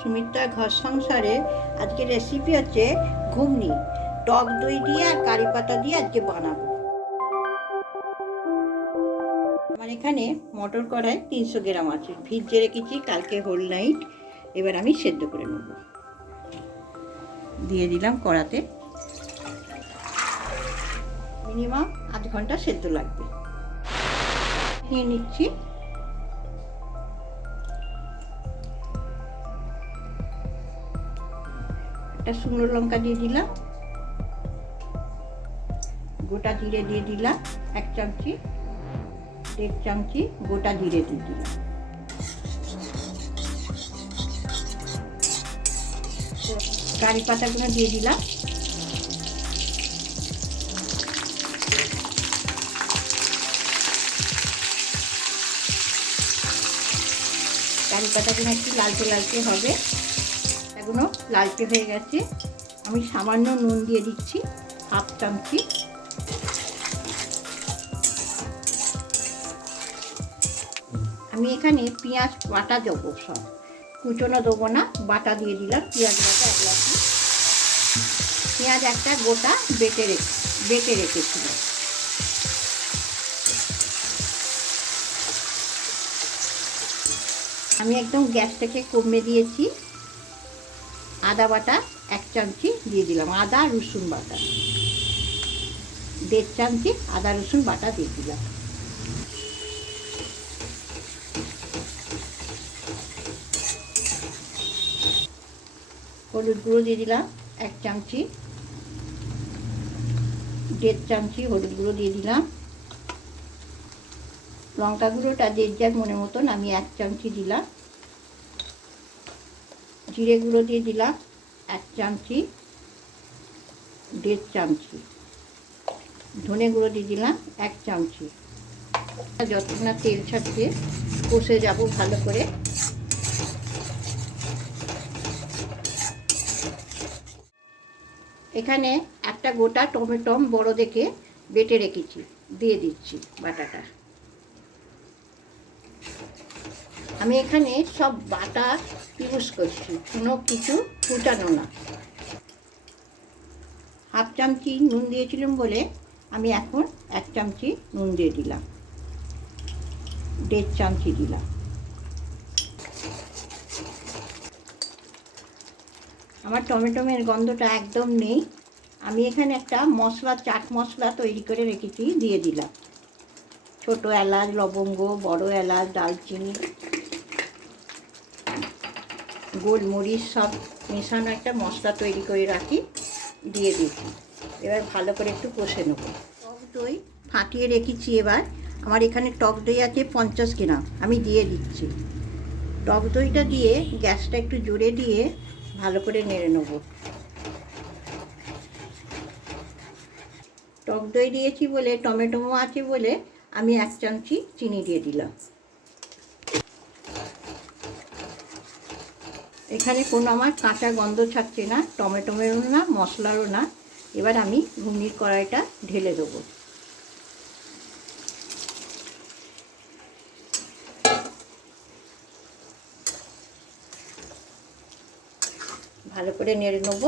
সুমিত্রার ঘর সংসারে আজকে রেসিপি হচ্ছে ঘুগনি। টক দই দিয়ে আর কারি পাতা দিয়ে আজকে বানাবো। আমার এখানে মটর কড়াই তিনশো গ্রাম আছে। ভিজে রেখেছি, কালকে হোল নাইট এবার আমি সেদ্ধ করে নেব। দিয়ে দিলাম কড়াতে। মিনিমাম আধ ঘণ্টা সেদ্ধ লাগবে। নিয়ে নিচ্ছি একটা শুকনো লঙ্কা দিয়ে দিলাম। গোটা জিরে দিয়ে দিলাম, এক চামচি, দেড় চামচি গোটা জিরে দিয়ে দিলাম। কারি পাতাগুলো দিয়ে দিলাম। কারি পাতাগুলো একটু লালচে লালচে হবে। এগুলো লালচে হয়ে গেছে। আমি সামান্য নুন দিয়ে দিচ্ছি, হাফ চামচি আমি এখানে পেঁয়াজ বাটা দেবো সব। কুচনো দেবো না, বাটা দিয়ে দিলাম, পেঁয়াজ বাটা এক লাঠি পেঁয়াজ একটা গোটা বেটে রেখে, বেটে রেখেছিলাম। আমি একদম গ্যাসটাকে কমে দিয়েছি। আদা বাটা এক চামচি দিয়ে দিলাম, আদা, রসুন বাটা। দেড় চামচি আদা, রসুন বাটা দিয়ে দিলাম। হলুদ গুঁড়ো দিয়ে দিলাম, এক চামচি। দেড় চামচি হলুদ গুঁড়ো দিয়ে দিলাম। লঙ্কা গুঁড়োটা দেড় যার মনে মতন আমি এক চামচি দিলাম। জিরে গুঁড়ো দিয়ে দিলাম, এক চামচি, দেড় চামচি। ধনে গুঁড়ো দিয়ে দিলাম, এক চামচি। যতক্ষণ না তেল ছাড়ছে, কষে যাব ভালো করে। এখানে একটা গোটা টমেটো বড় দেখে বেটে রেখেছি, দিয়ে দিচ্ছি বাটাটা। আমি এখানে সব বাটা ইউজ করছি, কোনো কিছু ফুটানো না। হাফ চামচি নুন দিয়েছিলাম বলে আমি এখন এক চামচি নুন দিয়ে দিলাম, দেড় চামচি দিলাম। আমার টমেটোমের গন্ধটা একদম নেই, আমি এখানে একটা মশলা, চাট মশলা তৈরি করে রেখেছি, দিয়ে দিলাম। ছোট এলাচ, লবঙ্গ, বড় এলাচ দালচিনি গোলমরিচ সব মেশানো একটা মশলা তৈরি করে রাখি, দিয়ে দিচ্ছি এবার ভালো করে একটু কষে নেব। টক দই ফাটিয়ে রেখেছি এবার। আমার এখানে টক দই আছে পঞ্চাশ গ্রাম, আমি দিয়ে দিচ্ছি। টক দইটা দিয়ে গ্যাসটা একটু জোরে দিয়ে ভালো করে নেড়ে নেব। টক দই দিয়েছি বলে টমেটোমো আছে বলে আমি এক চামচি চিনি দিয়ে দিলাম। এখানে কোনো আমার কাঁচা গন্ধ থাকছে না টমেটোমেরও না, মশলারও না। এবার আমি ঘুগনির কড়াইটা ঢেলে দেবো। ভালো করে নেড়ে নেব।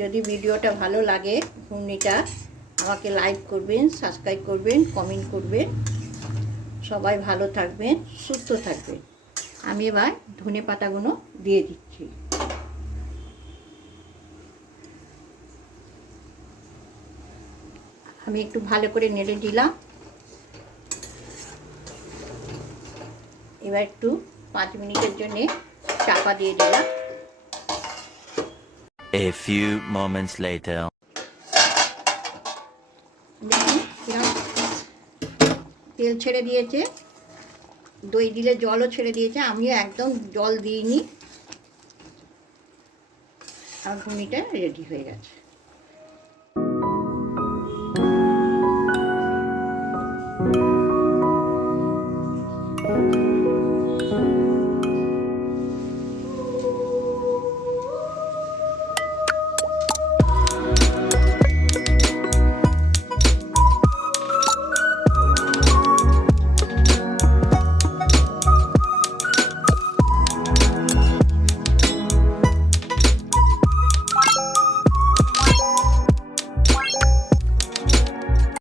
যদি ভিডিওটা ভালো লাগে, ঘুগনিটা আমাকে লাইক করবেন সাবস্ক্রাইব করবেন কমেন্ট করবেন। সবাই ভালো থাকবেন সুস্থ থাকবেন। আমি এবার ধনে পাতাগুলো দিয়ে দিচ্ছি। আমি একটু ভালো করে নেড়ে দিলাম। এবার একটু পাঁচ মিনিটের জন্য চাপা দিয়ে দিলাম। A few moments later. দেখুন তেল ছেড়ে দিয়েছে। দই দিলে জলও ছেড়ে দিয়েছে। আমিও একদম জল দিইনি। আর ঘুমিটা রেডি হয়ে গেছে।